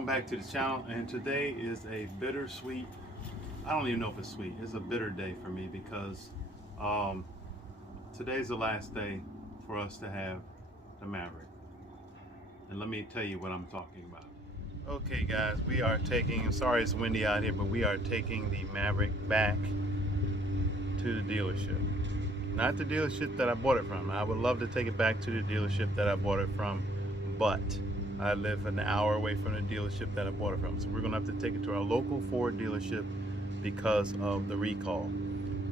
welcome back to the channel. And today is a bittersweet, I don't even know if it's sweet, it's a bitter day for me because today's the last day for us to have the Maverick. And let me tell you what I'm talking about. Okay guys, we are taking, I'm sorry it's windy out here, but we are taking the Maverick back to the dealership. Not the dealership that I bought it from. I would love to take it back to the dealership that I bought it from, but I live an hour away from the dealership that I bought it from. So we're gonna have to take it to our local Ford dealership because of the recall.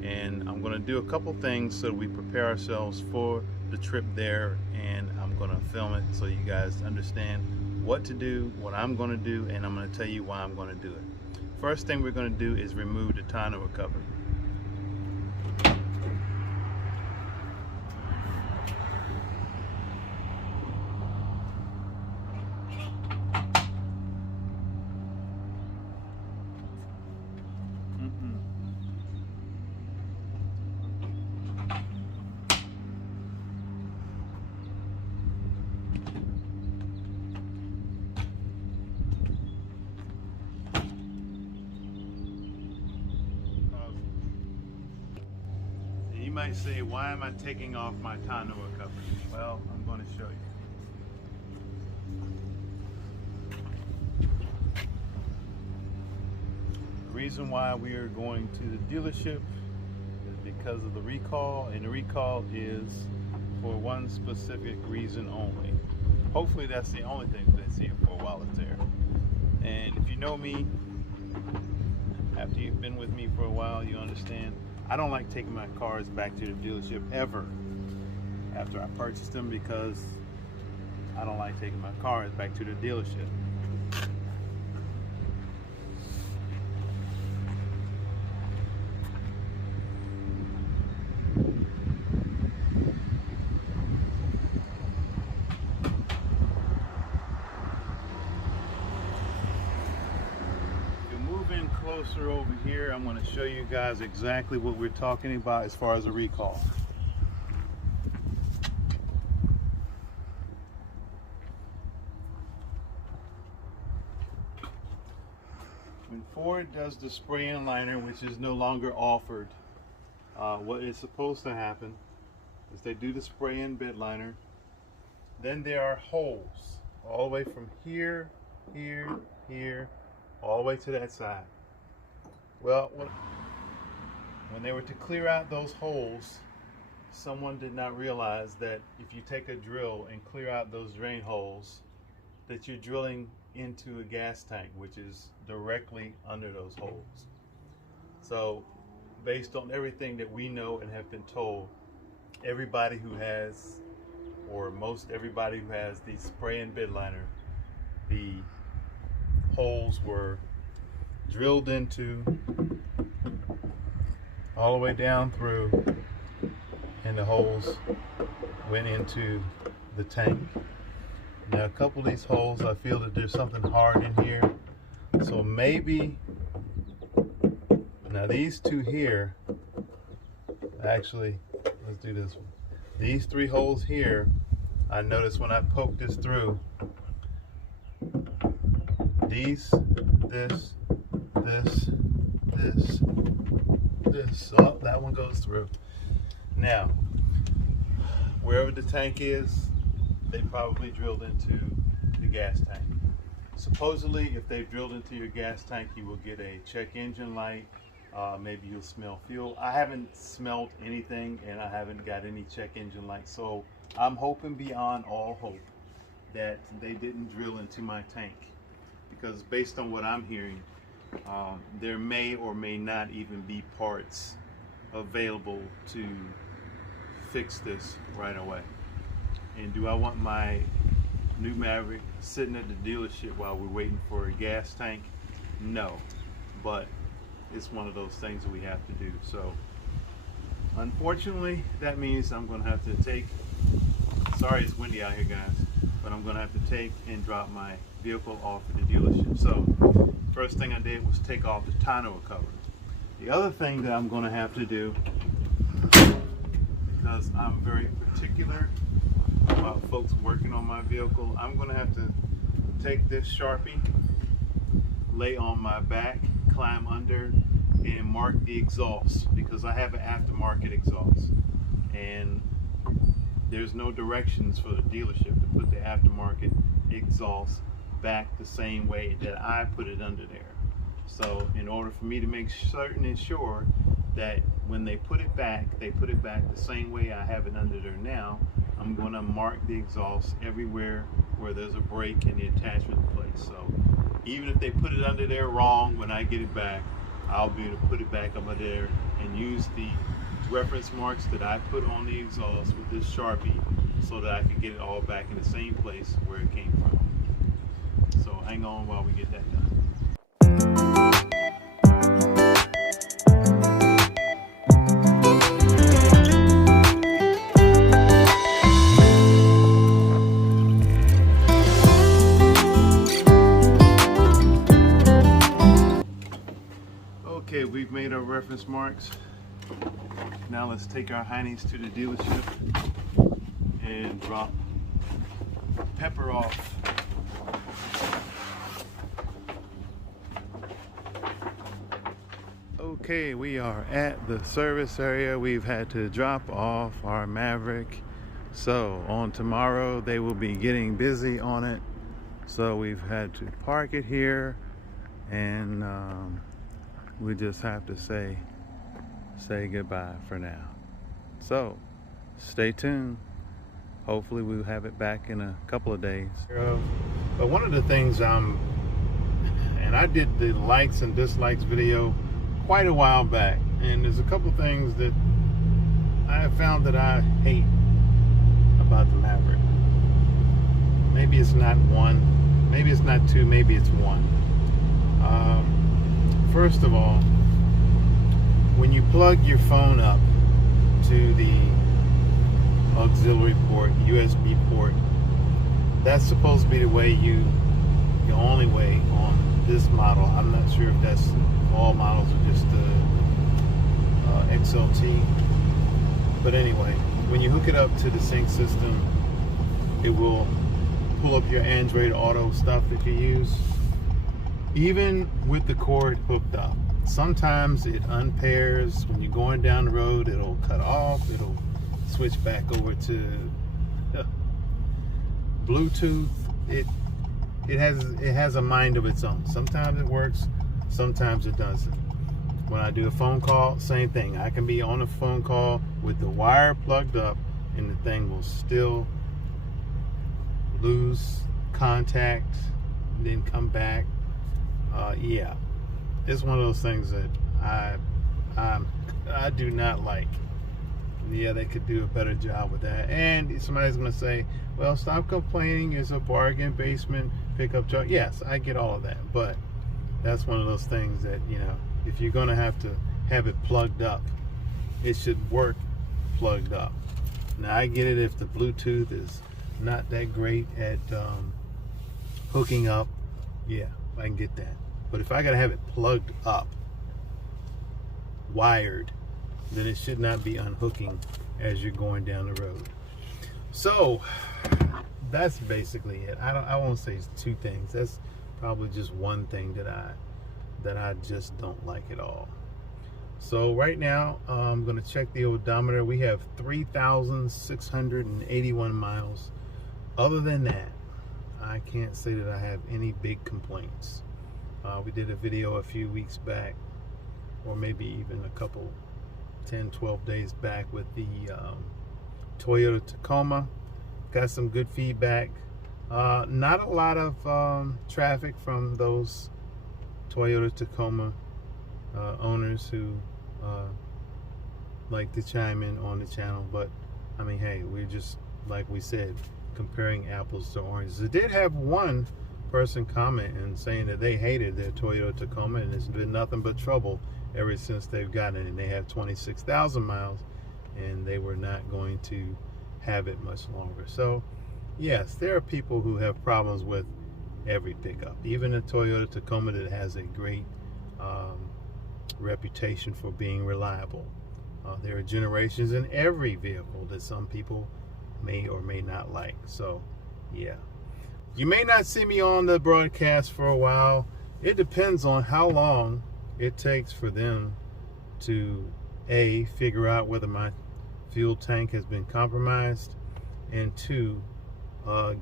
And I'm gonna do a couple things so that we prepare ourselves for the trip there, and I'm gonna film it so you guys understand what to do, what I'm gonna do, and I'm gonna tell you why I'm gonna do it. First thing we're gonna do is remove the tonneau cover. You might say, why am I taking off my tonneau cover? Well, I'm going to show you. The reason why we are going to the dealership is because of the recall, and the recall is for one specific reason only. Hopefully that's the only thing they see it for while it's there. And if you know me, after you've been with me for a while, you understand I don't like taking my cars back to the dealership ever after I purchase them, because I don't like taking my cars back to the dealership. Closer over here, I'm going to show you guys exactly what we're talking about as far as a recall. When Ford does the spray-in liner, which is no longer offered, what is supposed to happen is they do the spray-in bit liner, then there are holes all the way from here, here, here, all the way to that side. Well, when they were to clear out those holes, someone did not realize that if you take a drill and clear out those drain holes, that you're drilling into a gas tank, which is directly under those holes. So, based on everything that we know and have been told, everybody who has, or most everybody who has the spray and bed liner, the holes were drilled into all the way down through, and the holes went into the tank. Now a couple of these holes, I feel that there's something hard in here, so maybe, now these two here, actually, let's do this one. These three holes here, I noticed when I poked this through, these, this, oh, that one goes through. Now, wherever the tank is, they probably drilled into the gas tank. Supposedly, if they've drilled into your gas tank, you will get a check engine light. Maybe you'll smell fuel. I haven't smelled anything, and I haven't got any check engine light, so I'm hoping beyond all hope that they didn't drill into my tank, because based on what I'm hearing, there may or may not even be parts available to fix this right away. And do I want my new Maverick sitting at the dealership while we're waiting for a gas tank? No, but it's one of those things that we have to do. So unfortunately, that means I'm going to have to take, sorry it's windy out here guys, but I'm going to have to take and drop my vehicle off at the dealership. So first thing I did was take off the tonneau cover. The other thing that I'm going to have to do, because I'm very particular about folks working on my vehicle, I'm going to have to take this Sharpie lay on my back, climb under, and mark the exhaust, because I have an aftermarket exhaust, and there's no directions for the dealership to put the aftermarket exhaust back the same way that I put it under there. So in order for me to make certain and sure that when they put it back the same way I have it under there now, I'm going to mark the exhaust everywhere where there's a brake and the attachment place. So even if they put it under there wrong, when I get it back, I'll be able to put it back under there and use the reference marks that I put on the exhaust with this Sharpie, so that I can get it all back in the same place where it came from. So hang on while we get that done. Okay, we've made our reference marks. Now let's take our heinies to the dealership and drop Pepper off. Okay, we are at the service area. We've had to drop off our Maverick. So on tomorrow they will be getting busy on it. So we've had to park it here, and we just have to say goodbye for now. So stay tuned. Hopefully we'll have it back in a couple of days. But one of the things and I did the likes and dislikes video quite a while back, and there's a couple things that I have found that I hate about the Maverick. Maybe it's not one, maybe it's not two, maybe it's one. First of all, when you plug your phone up to the auxiliary port, USB port, that's supposed to be the only way on this model. I'm not sure if that's all models or just XLT. But anyway, when you hook it up to the sync system, it will pull up your Android Auto stuff that you use. Even with the cord hooked up, sometimes it unpairs. When you're going down the road, it'll cut off, it'll switch back over to Bluetooth. It has a mind of its own. Sometimes it works, sometimes it doesn't. When I do a phone call, same thing. I can be on a phone call with the wire plugged up, and the thing will still lose contact, then come back. Yeah, it's one of those things that I do not like. Yeah, they could do a better job with that. And somebody's gonna say, well, stop complaining, it's a bargain basement pickup truck. Yes, I get all of that, but that's one of those things that, you know, if you're gonna have to have it plugged up, it should work plugged up. Now I get it if the Bluetooth is not that great at hooking up. Yeah, I can get that. But if I gotta have it plugged up, wired, then it should not be unhooking as you're going down the road. So that's basically it. I won't say it's two things. That's probably just one thing that I just don't like at all. So right now I'm gonna check the odometer. We have 3,681 miles. Other than that, I can't say that I have any big complaints. We did a video a few weeks back, or maybe even a couple 10-12 days back, with the Toyota Tacoma. Got some good feedback. Not a lot of traffic from those Toyota Tacoma owners who like to chime in on the channel, but I mean, hey, we're just, like we said, comparing apples to oranges. It did have one person comment and saying that they hated their Toyota Tacoma, and it's been nothing but trouble ever since they've gotten it, and they have 26,000 miles, and they were not going to have it much longer. So yes, there are people who have problems with every pickup, even a Toyota Tacoma that has a great reputation for being reliable. There are generations in every vehicle that some people may or may not like. So yeah, you may not see me on the broadcast for a while. It depends on how long it takes for them to A, figure out whether my fuel tank has been compromised, and 2,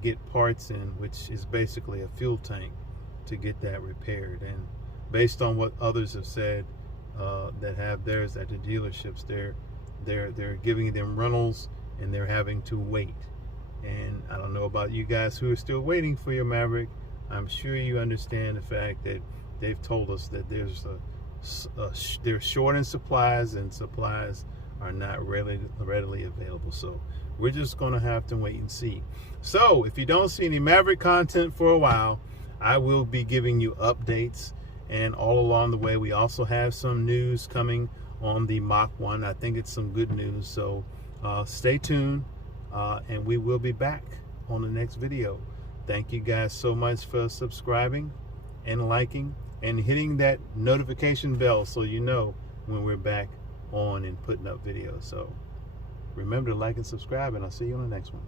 get parts in, which is basically a fuel tank, to get that repaired. And based on what others have said that have theirs at the dealerships, they're giving them rentals and they're having to wait. And I don't know about you guys who are still waiting for your Maverick. I'm sure you understand the fact that they've told us that they're short in supplies, and supplies are not readily available. So we're just going to have to wait and see. So if you don't see any Maverick content for a while, I will be giving you updates. And all along the way, we also have some news coming on the Mach 1. I think it's some good news. So stay tuned, and we will be back on the next video. Thank you guys so much for subscribing and liking and hitting that notification bell so you know when we're back on and putting up videos. So remember to like and subscribe, and I'll see you on the next one.